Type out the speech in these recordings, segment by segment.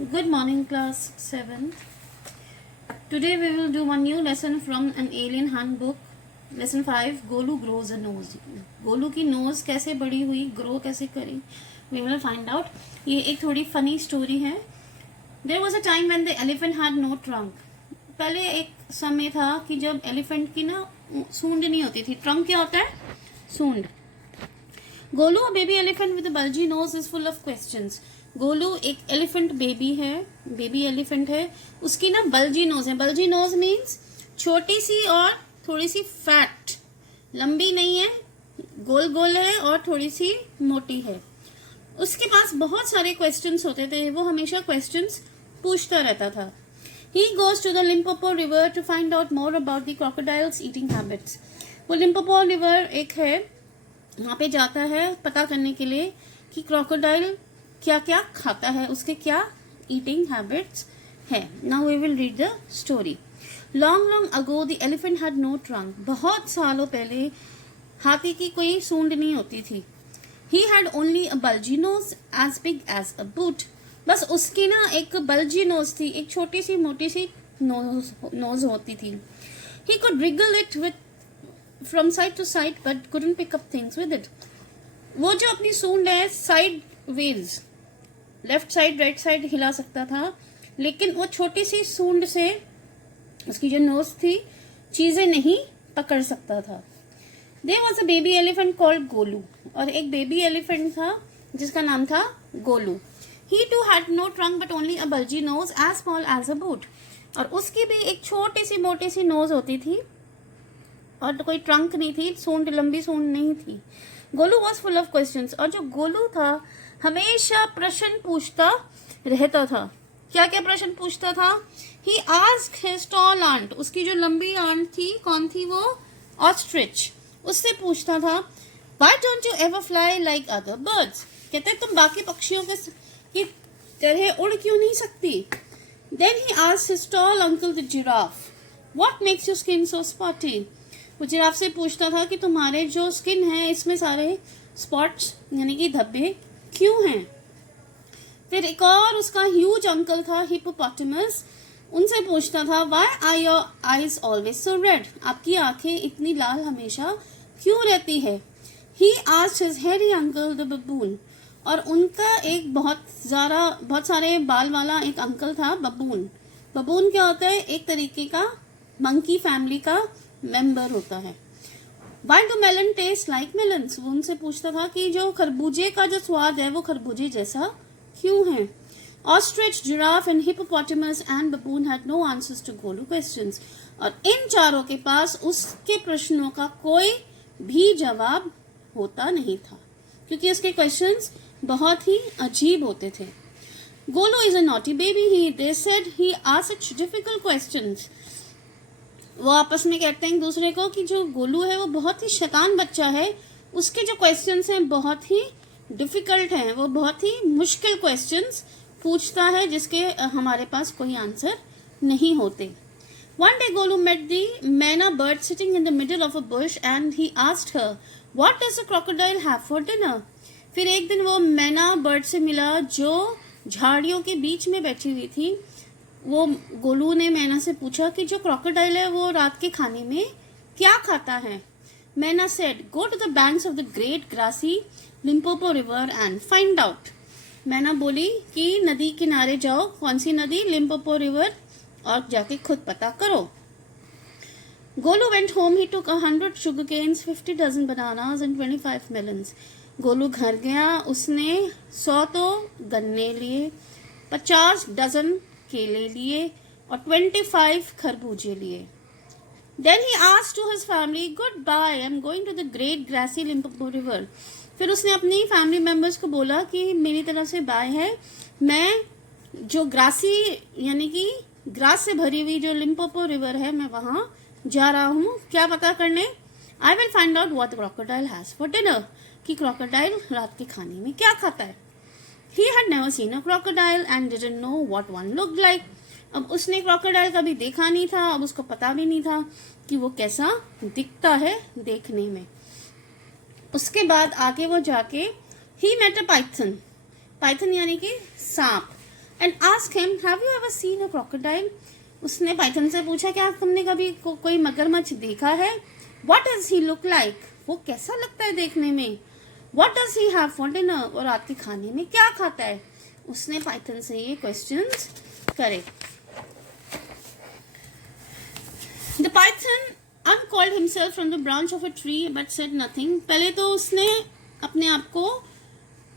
Good morning, class 7th. Today we will do one new lesson from an alien handbook. Lesson 5, Golu grows a nose. Golu की knows कैसे बड़ी हुई, grow कैसे करी, we will find out. ये एक थोड़ी फनी स्टोरी है. There was a time when the elephant had no trunk. पहले एक समय था कि जब एलिफेंट की ना सूंड नहीं होती थी. ट्रंक क्या होता है? सूंड. Golu a baby elephant with a bulgy nose is full of questions. Golu एक एलिफेंट बेबी एलिफेंट है. उसकी ना बल्जी नोज है. बल्जी नोज मीन्स छोटी सी और थोड़ी सी फैट, लंबी नहीं है, गोल गोल है और थोड़ी सी मोटी है. उसके पास बहुत सारे क्वेश्चंस होते थे. वो हमेशा क्वेश्चंस पूछता रहता था. He goes to the Limpopo river to find out more about the crocodiles eating habits. वो लिम्पोपो रिवर एक है, वहाँ पे जाता है पता करने के लिए कि क्रोकोडाइल क्या क्या खाता है, उसके क्या ईटिंग हैबिट्स है. Now we will read the story. Long long ago the elephant had no trunk. बहुत सालों पहले हाथी की कोई सूंड नहीं होती थी. He had only a bulgy nose as big as a boot. बस उसकी ना एक बल्जी नोज थी, एक छोटी सी मोटी सी नोज होती थी. He could wriggle it with from side to side but couldn't pick up things with it. वो जो अपनी सूंड है sideways, left side right side हिला सकता था, लेकिन वो छोटी सी सूंड से उसकी जो नोज थी चीजें नहीं पकड़ सकता था. There was a baby elephant called Golu. और एक बेबी एलिफेंट था जिसका नाम था Golu. He too had no trunk but only a bulgy nose as small as a boot. और उसकी भी एक छोटी सी मोटी सी नोज होती थी और तो कोई ट्रंक नहीं थी, सूंड लंबी सूंड नहीं थी. Golu was full of questions. और जो गोलू था हमेशा प्रश्न पूछता रहता था. क्या क्या प्रश्न पूछता था? He asked his tall aunt. उसकी जो लंबी आंट थी, कौन थी वो? ऑस्ट्रिच. उससे पूछता था why don't you ever fly like other birds. कहते तुम बाकी पक्षियों की तरह उड़ क्यों नहीं सकती? Then he asked his tall uncle the giraffe what makes your skin so spotty. वो जिराफ से पूछता था कि तुम्हारे जो स्किन है इसमें सारे स्पॉट्स यानी कि धब्बे क्यों हैं. फिर एक और उसका ह्यूज अंकल था हिप्पोपोटामस. उनसे पूछता था why are your eyes always so red. आपकी आंखें इतनी लाल हमेशा क्यों रहती है. He asked his hairy uncle the baboon. और उनका एक बहुत सारे बाल वाला एक अंकल था बबून. बबून क्या होता है? एक तरीके का मंकी फैमिली का मेंबर होता है. Why do melon taste like melons? वो उनसे पूछता था कि जो खरबूजे का जो स्वाद है वो खरबूजे जैसा क्यों है. Ostrich, giraffe and hippopotamus and baboon had no answers to Golu questions. और इन चारों के पास उसके प्रश्नों का कोई भी जवाब होता नहीं था क्योंकि उसके क्वेश्चंस बहुत ही अजीब होते थे. Golu is a naughty baby. They said he asked such difficult questions. वो आपस में कहते हैं एक दूसरे को कि जो गोलू है वो बहुत ही शैतान बच्चा है. उसके जो क्वेश्चंस हैं बहुत ही डिफिकल्ट हैं. वो बहुत ही मुश्किल क्वेश्चंस पूछता है जिसके हमारे पास कोई आंसर नहीं होते. One day Golu met the मैना bird sitting in the middle of a bush and he asked her, "What does a crocodile have for dinner?" फिर एक दिन वो मैना बर्ड से मिला जो झाड़ियों के बीच में बैठी हुई थी. वो गोलू ने मैना से पूछा कि जो क्रोकोडाइल है वो रात के खाने में क्या खाता है. Myna said go to the banks of the great grassy Limpopo river and find out. मैना बोली कि नदी किनारे जाओ. कौन सी नदी? Limpopo river. और जाके खुद पता करो. Golu went home. He took 100 sugar canes, 50 dozen bananas and 25 melons. Golu घर गया. उसने 100 तो गन्ने लिए, 50 डजन केले लिए और 25 खरबूजे लिए. Then he asked to his family, "Goodbye, I'm going to the great grassy Limpopo river." फिर उसने अपनी फैमिली मेंबर्स को बोला कि मेरी तरफ से बाय है. मैं जो ग्रासी यानी कि ग्रास से भरी हुई जो लिम्पोपो रिवर है मैं वहां जा रहा हूँ. क्या पता करने? I will find out what the crocodile has for dinner. कि क्रोकोडाइल रात के खाने में क्या खाता है. He had never seen a crocodile and didn't know what one looked like. अब उसने क्रोकोडाइल कभी देखा नहीं था. अब उसको पता भी नहीं था कि वो कैसा दिखता है देखने में. उसके बाद आगे वो जाके he met a python. Python यानी कि सांप. And ask him, have you ever seen a crocodile? उसने पाइथन से पूछा, क्या तुमने कभी कोई मगरमच्छ देखा है? What does he look like? वो कैसा लगता है देखने में? What does he have for dinner? और रात के खाने में क्या खाता है? उसने पाइथन से ये क्वेश्चंस करे. The Python uncalled himself from the branch of a tree but said nothing. पहले तो उसने अपने आप को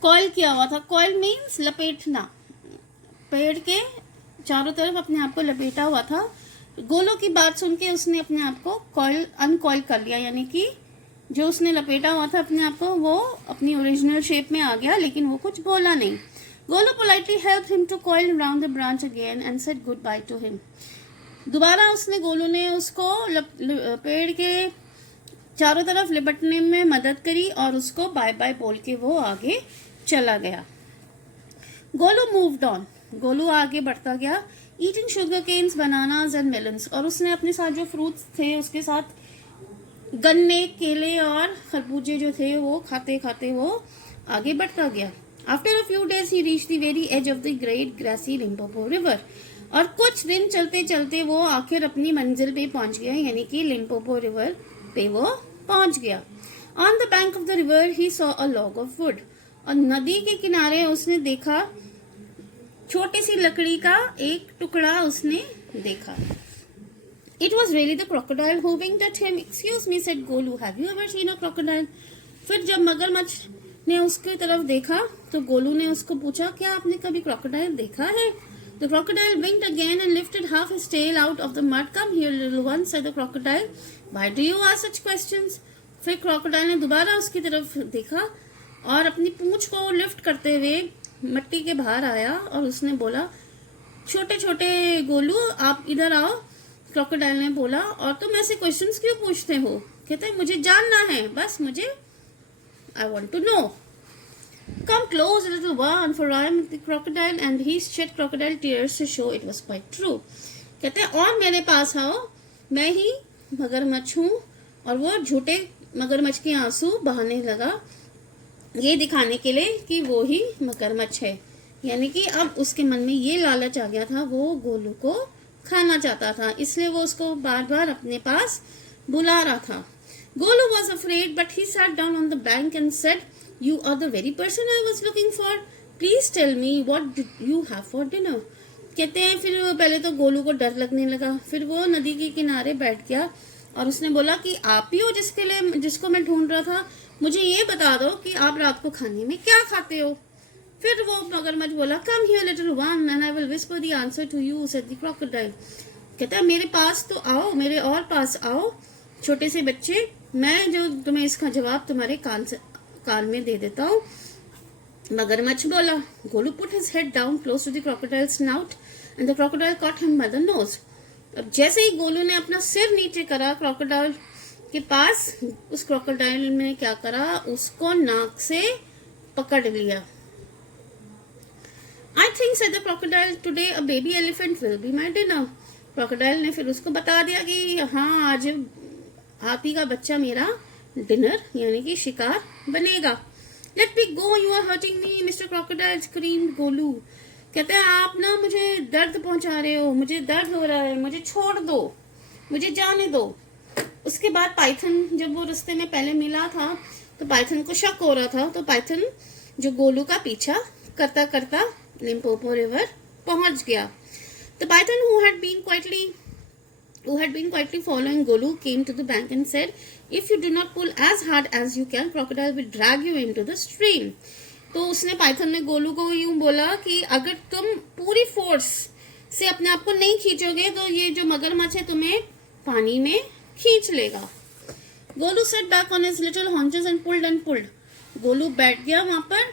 कॉल किया हुआ था. कॉल मीन्स लपेटना. पेड़ के चारों तरफ अपने आप को लपेटा हुआ था. गोलू की बात सुन के उसने अपने आप को अनकॉल कर लिया, यानी कि जो उसने लपेटा हुआ था अपने आप को वो अपनी ओरिजिनल शेप में आ गया, लेकिन वो कुछ बोला नहीं. Golu politely helped him to coil around the branch again and said goodbye to him. दोबारा गोलू ने उसको पेड़ के चारों तरफ लिपटने में मदद करी और उसको बाय बाय बोल के वो आगे चला गया. Golu moved on. गोलू आगे बढ़ता गया. Eating sugar canes, bananas and melons. और उसने अपने साथ जो फ्रूट्स थे उसके साथ गन्ने, केले और खरबूजे जो थे वो खाते खाते वो आगे बढ़ता गया. After a few days he reached the very edge of the great grassy Limpopo river. और कुछ दिन चलते चलते वो आखिर अपनी मंजिल पे पहुंच गया, यानी कि लिम्पोपो रिवर पे वो पहुंच गया. On the bank of the river he saw a log of would. और नदी के किनारे उसने देखा छोटी सी लकड़ी का एक टुकड़ा उसने देखा. It was really the crocodile who winked at him. Excuse me, said Golu, have you ever seen a crocodile? फिर जब मगरमच्छ ने उसकी तरफ देखा तो गोलू ने उसको पूछा, क्या आपने कभी क्रोकोडाइल देखा है? The crocodile winked again and lifted half his tail out of the mud. Come here, little one, said the crocodile. Why do you ask such questions? फिर crocodile ने दोबारा उसकी तरफ देखा और अपनी पूंछ को लिफ्ट करते हुए मिट्टी के बाहर आया और उसने बोला, छोटे छोटे गोलू आप इधर आओ. crocodile ने बोला, और तुम ऐसे क्वेश्चंस क्यों पूछते हो? कहते हैं, मुझे जानना है, बस मुझे I want to know. Come close, little one, for I am the crocodile. And he shed crocodile tears to show it was quite true. कहते हैं, और मेरे पास आओ, मैं ही मगरमच्छ हूँ. और वो झूठे मगरमच्छ के आंसू बहाने लगा, ये दिखाने के लिए कि वो ही मगरमच्छ है. यानी कि अब उसके मन में ये लालच आ गया था, वो गोलू को खाना चाहता था, इसलिए वो उसको बार बार अपने पास बुला रहा था. Golu was afraid, but he sat down on the bank and said, You are the very person I was looking for. Please tell me what did you have for dinner. कहते हैं फिर पहले तो गोलू को डर लगने लगा. फिर वो नदी के किनारे बैठ गया और उसने बोला कि आप ही हो जिसको मैं ढूंढ रहा था. मुझे ये बता दो कि आप रात को खाने में क्या खाते हो. फिर वो मगरमच्छ बोला, Come here, little one, and I will whisper the answer to you, said the crocodile. कहता है, मेरे पास तो आओ, मेरे और पास आओ छोटे से बच्चे, मैं जो तुम्हें इसका जवाब तुम्हारे कान में दे देता हूँ. मगरमच्छ बोला. Golu put his head down close to the crocodile snout and the crocodile caught him by the nose. अब जैसे ही गोलू ने अपना सिर नीचे करा क्रोकोडाइल के पास, उस क्रोकोडाइल ने क्या करा, उसको नाक से पकड़ लिया. I think said the crocodile, today a baby elephant will be my dinner. Crocodile ने फिर उसको बता दिया कि हाँ, आज हाथी का बच्चा मेरा डिनर यानी कि शिकार बनेगा. Let me go, you are hurting me, mister crocodile, screamed Golu. कहते हैं, आप ना मुझे दर्द पहुंचा रहे हो, मुझे दर्द हो रहा है, मुझे छोड़ दो, मुझे जाने दो. उसके बाद पाइथन जब वो रास्ते में पहले मिला था तो पाइथन को शक हो रहा था, तो पाइथन जो गोलू का पीछा करता करता लिम्पोपो रिवर पहुंच गया. The Python who had been quietly following Golu came to the bank and said, If you do not pull as hard as you can, crocodile will drag you into the stream. तो उसने Python ने गोलू को यूं बोला कि अगर तुम पूरी फोर्स से अपने आप को नहीं खींचोगे तो ये जो मगरमच्छ है तुम्हें पानी में खींच लेगा. Golu set back on his little haunches and pulled. Golu बैठ गया वहां पर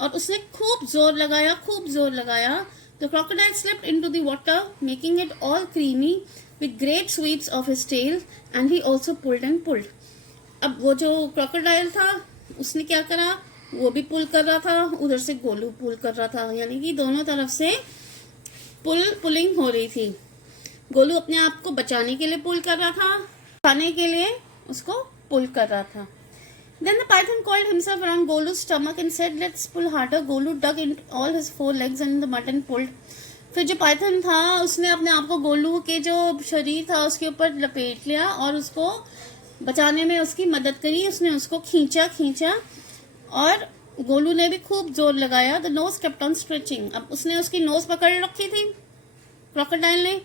और उसने खूब जोर लगाया. The crocodile slipped into the water, making it all creamy with great sweeps of his tail, and he also pulled and pulled. अब वो जो क्रोकोडाइल था उसने क्या करा, वो भी पुल कर रहा था, उधर से गोलू पुल कर रहा था, यानी कि दोनों तरफ से पुलिंग हो रही थी. गोलू अपने आप को बचाने के लिए पुल कर रहा था, खाने के लिए उसको पुल कर रहा था. Then the python coiled himself around Golu's stomach and said, "Let's pull harder." Golu dug in all his 4 legs and the mutton pulled. फिर जो पाइथन था उसने अपने आप को गोलू के जो शरीर था उसके ऊपर लपेट लिया और उसको बचाने में उसकी मदद करी. उसने उसको खींचा और गोलू ने भी खूब जोर लगाया. The nose kept on stretching. अब उसने उसकी नोज पकड़ रखी थी क्रोकोडाइल ने,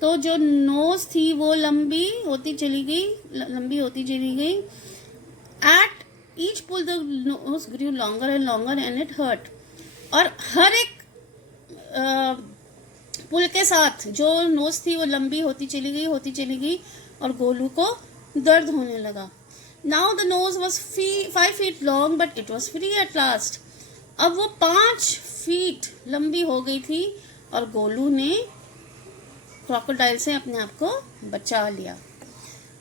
तो जो नोज थी वो लंबी होती चली गई. At each pull the nose grew longer and longer and it hurt. और हर एक पुल के साथ जो नोज थी वो लंबी होती चली गई और गोलू को दर्द होने लगा. Now the nose was 5 feet long but it was free at last. अब वो 5 फीट लंबी हो गई थी और गोलू ने क्रोकोडाइल से अपने आप को बचा लिया.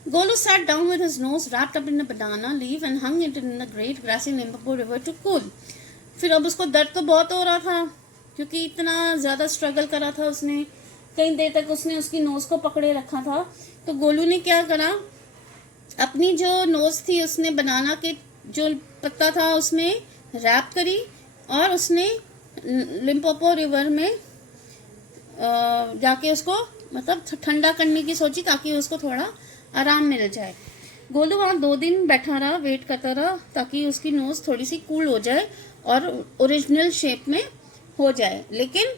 Golu sat down with his nose wrapped up in a banana leaf and hung it in the great grassy Limpopo river to cool. फिर अब उसको दर्द तो बहुत हो रहा था क्योंकि इतना ज़्यादा स्ट्रगल करा था उसने. कई देर तक उसने उसकी नोज को पकड़े रखा था. तो गोलू ने क्या करा, अपनी जो नोज थी उसने बनाना के जो पत्ता था उसमें रैप करी और उसने लिम्पोपो रिवर में जाके उसको मतलब ठंडा करने की सोची ताकि उसको थोड़ा आराम मिल जाए. गोलू वहाँ 2 दिन बैठा रहा, वेट करता रहा ताकि उसकी नोज थोड़ी सी कूल हो जाए और ओरिजिनल शेप में हो जाए. लेकिन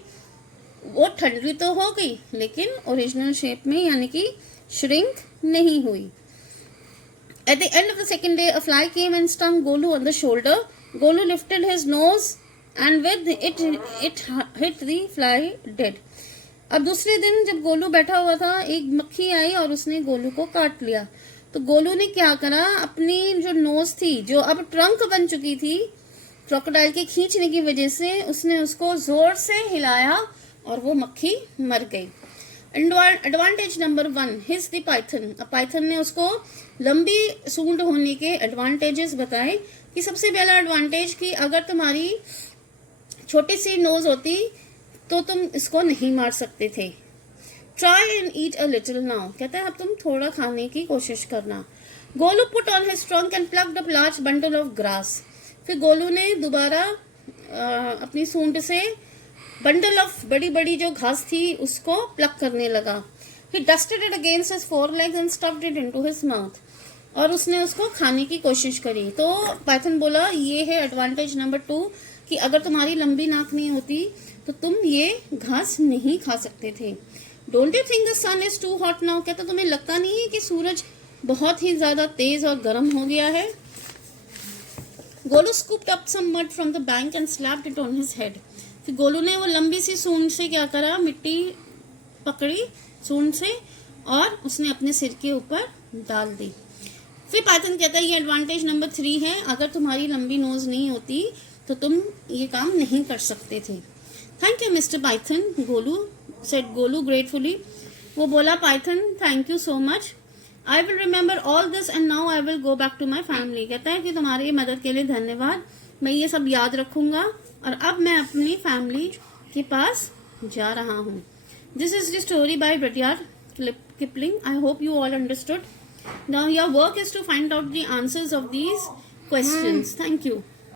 वो ठंडी तो हो गई लेकिन ओरिजिनल शेप में यानी कि श्रिंक नहीं हुई. At the end of the second day, a fly came and stung Golu on the shoulder. Golu lifted his nose and with it hit the fly dead. अब दूसरे दिन जब गोलू बैठा हुआ था एक मक्खी आई और उसने गोलू को काट लिया. तो गोलू ने क्या करा, अपनी जो नोज थी जो अब ट्रंक बन चुकी थी क्रोकोडाइल के खींचने की वजह से, उसने उसको जोर से हिलाया और वो मक्खी मर गई. Advantage number 1, his the Python. अब पाइथन ने उसको लंबी सूंड होने के एडवांटेजेस बताए. कि सबसे पहला एडवांटेज कि अगर तुम्हारी छोटी सी नोज होती तो तुम इसको नहीं मार सकते थे. Try and eat a little now. कहते हैं अब तुम थोड़ा खाने की कोशिश करना. Golu put on his trunk and plucked up large bundle of grass. फिर गोलू ने दोबारा अपनी सूंड से बंडल ऑफ बड़ी जो घास थी उसको प्लग करने लगा. He dusted it against his 4 legs and stuffed it into his mouth. और उसने उसको खाने की कोशिश करी. तो पाइथन बोला ये है एडवांटेज नंबर 2 कि अगर तुम्हारी लंबी नाक नहीं होती तो तुम ये घास नहीं खा सकते थे. Don't you think the sun is too hot now. कहता तुम्हें लगता नहीं है कि सूरज बहुत ही ज्यादा तेज और गर्म हो गया है. Golu scooped up some mud from the bank and slapped it on his head. फिर गोलू ने वो लंबी सी सूंड से क्या करा, मिट्टी पकड़ी सूंड से और उसने अपने सिर के ऊपर डाल दी. फिर पाइथन कहता है ये एडवांटेज नंबर 3 है, अगर तुम्हारी लंबी नोज नहीं होती तो तुम ये काम नहीं कर सकते थे. Thank you mister python, Golu said Golu gratefully. वो बोला python thank you so much. I will remember all this and now I will go back to my family. कहता है कि तुम्हारी मदद के लिए धन्यवाद, मैं ये सब याद रखूंगा और अब मैं अपनी फैमिली के पास जा रहा हूँ. This is the story by Rudyard Kipling. I hope you all understood. Now your work is to find out the answers of these questions. Thank you.